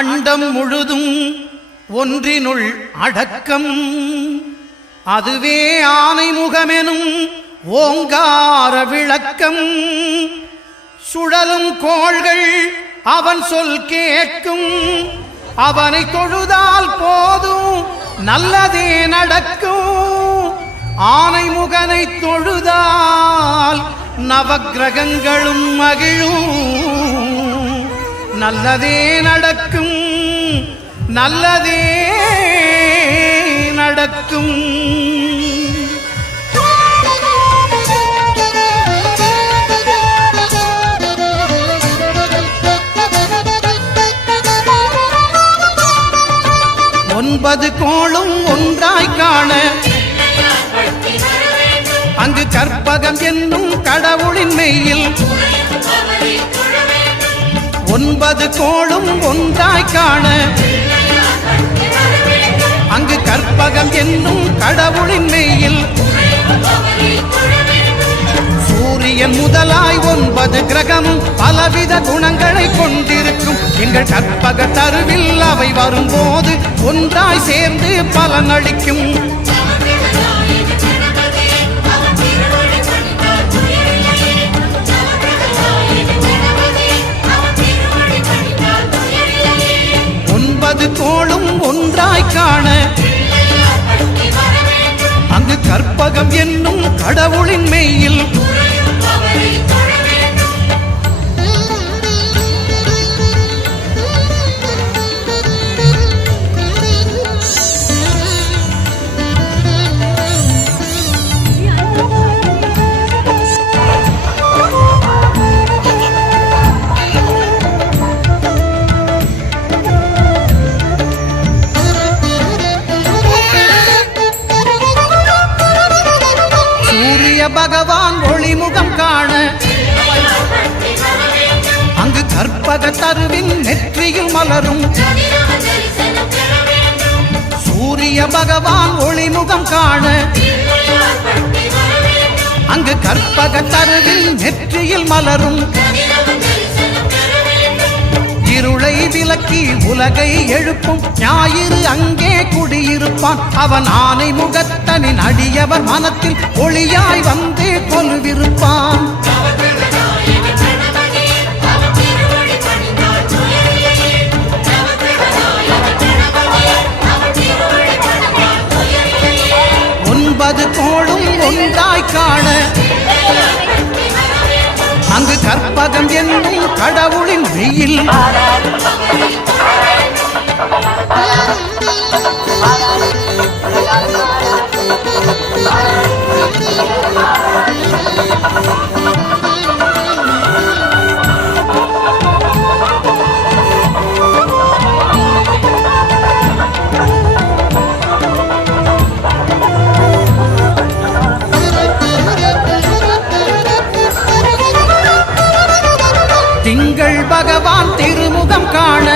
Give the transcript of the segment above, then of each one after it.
அண்டம் முழுதும் ஒன்றினுள் அடக்கம். அதுவே ஆனைமுகமெனும் ஓங்கார விளக்கம். சுழலும் கோள்கள் அவன் சொல் கேட்கும். அவனை தொழுதால் போதும் நல்லதே நடக்கும். ஆனைமுகனை தொழுதால் நவக்கிரகங்களும் மகிழும். நல்லதே நடக்கும், நல்லதே நடக்கும். ஒன்பது கோளும் ஒன்றாய் காண அங்கு கற்பகம் என்னும் கடவுளின் மெய்யில். ஒன்பது கோளும் ஒன்றாய் காண அங்கு கற்பகம் என்னும் கடவுளின் மெய்யில். சூரியன் முதலாய் 9 கிரகமும் பலவித குணங்களை கொண்டிருக்கும். எங்கள் கற்பக தருவில் அவை வரும்போது ஒன்றாய் சேர்ந்து பலனளிக்கும். ஒன்பது கோளும் ஒன்றாய் காண அங்கு கற்பகம் என்னும் கடவுளின் மெய்யில். பகவான் ஒளிமுகம் காண அங்கு கற்பக தருவின் நெற்றியில் மலரும். சூரிய பகவான் ஒளிமுகம் காண அங்கு கற்பக தருவின் நெற்றியில் மலரும். இருளை விலக்கி உலகை எழுப்பும் ஞாயிறு அங்கே குடியிருப்பான். அவன் ஆனை முகத்தனின் அடியவர் மனத்தில் ஒளியாய் வந்து கொலுவிருப்பான். ஒன்பது கோளும் ஒன்றாய் காண அங்கு கற்பகம் என்னும் கடவுளின் வெயில். திங்கள் பகவான் திருமுகம் காண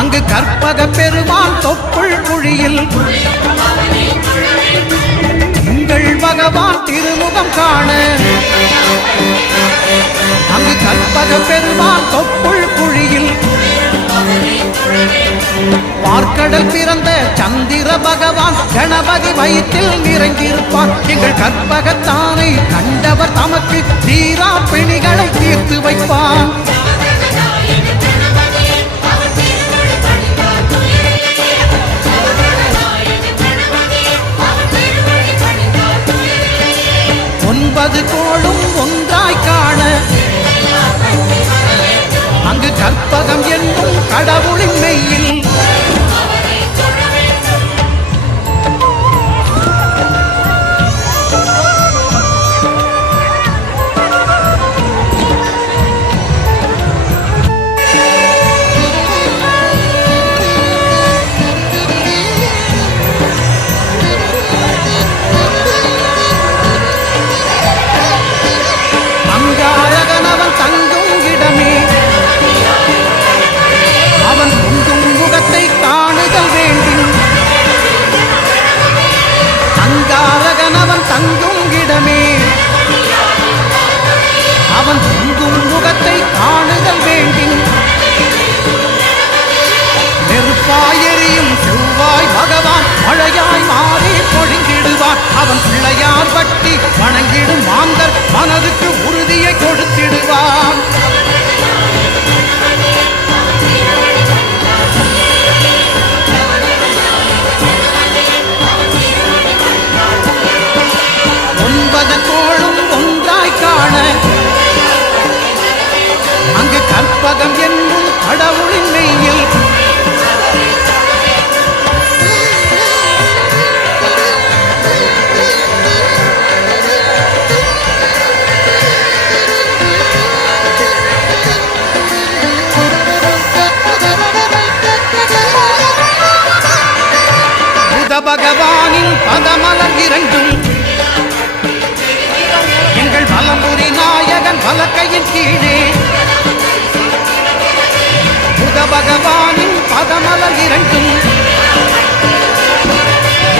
அங்கு கற்பக பெருமான் தொப்புள் குழியில். திங்கள் பகவான் திருமுகம் காண அங்கு கற்பக பெருமான் தொப்புள் குழியில். பார்க்கடல் பிறந்த சந்திர பகவான் கணபதி வயிற்றில் நிறைந்திருப்பான். எங்கள் கற்பகத்தானை கண்டவர் தமக்கு தீரா பிணிகளை தீர்த்து வைப்பான். ஒன்பது கோளும் ஒன்றாய் காண அங்கு கற்பகம் என்னும் கடவுளின் மெய்யில். அங்காரகனவன் தங்கும் இடமே அவன் உண்டும் கொடுத்திடுவான். அவன் பிள்ளையார் பட்டி வணங்கிடும் மாந்தர் மனதுக்கு உறுதியை கொடுத்திடுவான். ஒன்பதோளும் ஒன்றாய் காண அங்கு கற்பகம் என்னும் கடவுளின் மெய்யில் புத பகவானின் பதமலர் இரண்டும் எங்கள் வலம்புரி நாயகன் வலக்கையின் கீழே புத பகவானின் பதமலர் இரண்டும்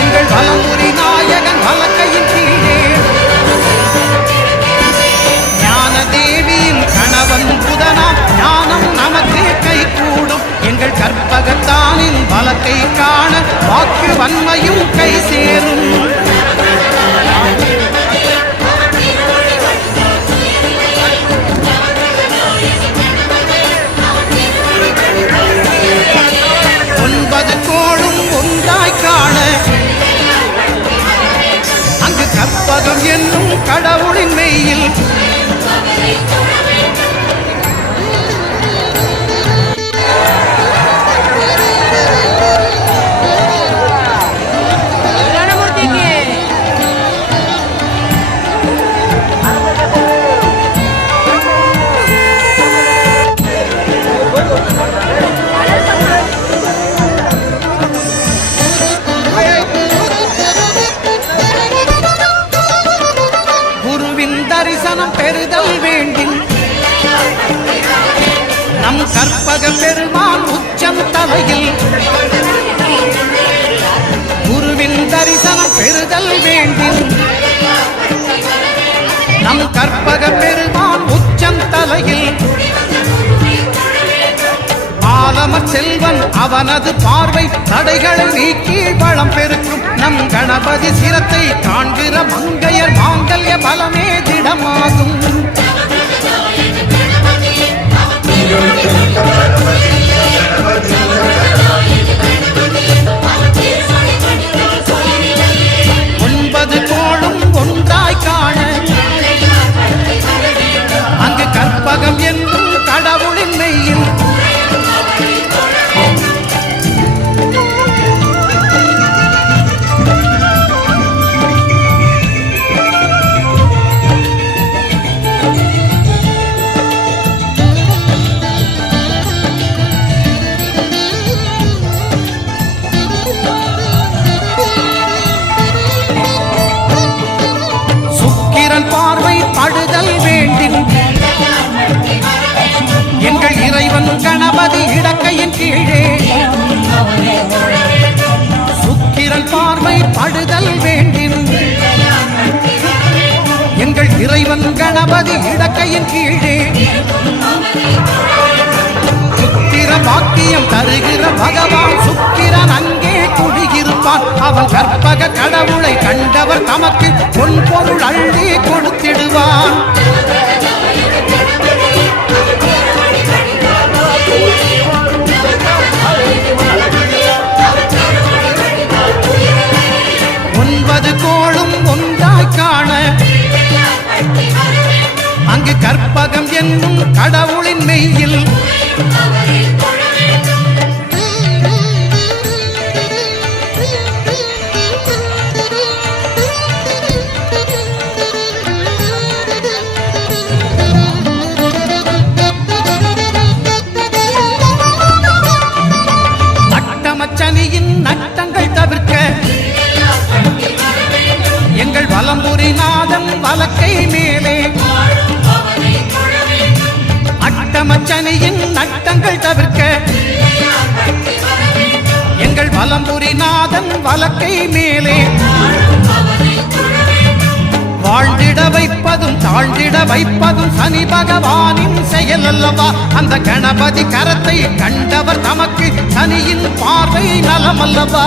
எங்கள் வலம்புரி நாயகன் வலக்கையின் கீழே ஞான தேவியின் கணவன் புதனாம் ஞானம் நமக்கு கை கூடும். எங்கள் கற்பகத்தானின் வலக்கை காண வாக்கு வன்மையும் கை சேரும். ஒன்பது கோளும் ஒன்றாய் காண அங்கு கற்பகம் என்னும் கடவுளின் மெய்யில் தரிசனம் பெறுதல் வேண்டும். நம் கற்பக பெருமான் உச்சம் தலையில் குருவின் தரிசனம் பெறுதல் வேண்டும். நம் கற்பக பெருமான் உச்சம் தலையில் ஆலமர் செல்வன் அவனது பார்வை தடைகளை நீக்கி வளம் பெருக்கும். நம் கணபதி சிரத்தை காண்கிற மங்கையர் மாங்கல்ய பலமே திடமாகும். ஒன்பது கோளும் ஒன்றாய் காண அங்கு கற்பகம் என்னும் கடவுளின் மெய்யில் பார்வை படுதல் வேண்டும். எங்கள் இறைவன் கணபதி இடக்கையின் கீழே சுக்கிரன் பார்வை படுதல் வேண்டும். எங்கள் இறைவன் கணபதி இடக்கையின் கீழே சுக்கிர வாக்கியம் தருகிற பகவான் சுக்கிரன் அங்கே குடியிருப்பான். அவன் கற்பக கடவுளை கண்டவர் தமக்கு பொன் பொருள் அள்ளி கொடுத்திடுவான். ஒன்பது கோளும் ஒன்றாய் காண அங்கு கற்பகம் என்னும் கடவுளின் மெய்யில் சனியின் நட்டங்கள் தவிர்க்க எங்கள் வலம்புரி நாதம் வலக்கை மேலே அட்டமச்சனியின் நட்டங்கள் தவிர்க்க எங்கள் வலம்புரி நாதன் வலக்கை மேலே வாழ்ந்திட வைப்பதும் தாழ்ந்திட வைப்பதும் சனி பகவானின் செயல் அல்லவா. அந்த கணபதி கரத்தை கண்டவர் தமக்கு சனியின் பார்வை நலம் அல்லவா.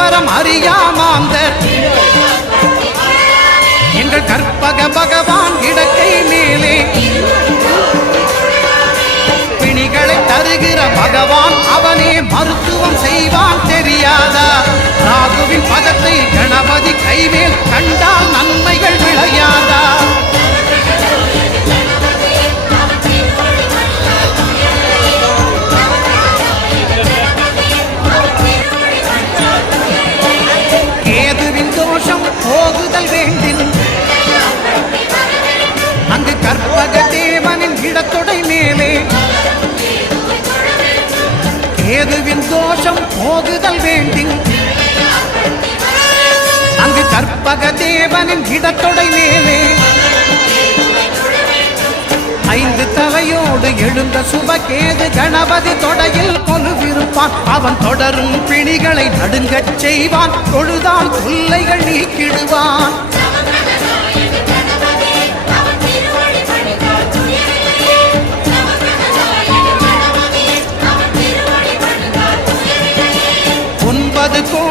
வரம் அறியாமாந்தர் எங்கள் கற்பக பகவான் இடக்கை மேலே பிணிகளை தருகிற பகவான் அவனே மருத்துவம் செய்வான் தெரியாதா ராகுவின் பதத்தை கணபதி கைமேல் கண்டால் நன்மைகள் விளையாதா கேதுவின் தோஷம் போகுதல் வேண்டின் அங்கு கற்பக தேவனின் இடத்தொடை மேலே கேதுவின் தோஷம் போகுதல் வேண்டின் அங்கு கற்பக தேவனின் இடத்தொடை மேலே 5 தலையோடு எழுந்த சுபகேது கணபதி தொடையில் கொலுவிருப்பான் அவன் தொடரும் பிணிகளை நடுங்கச் செய்வான் தொழுதால் தொல்லைகள் நீக்கிடுவான் கோடி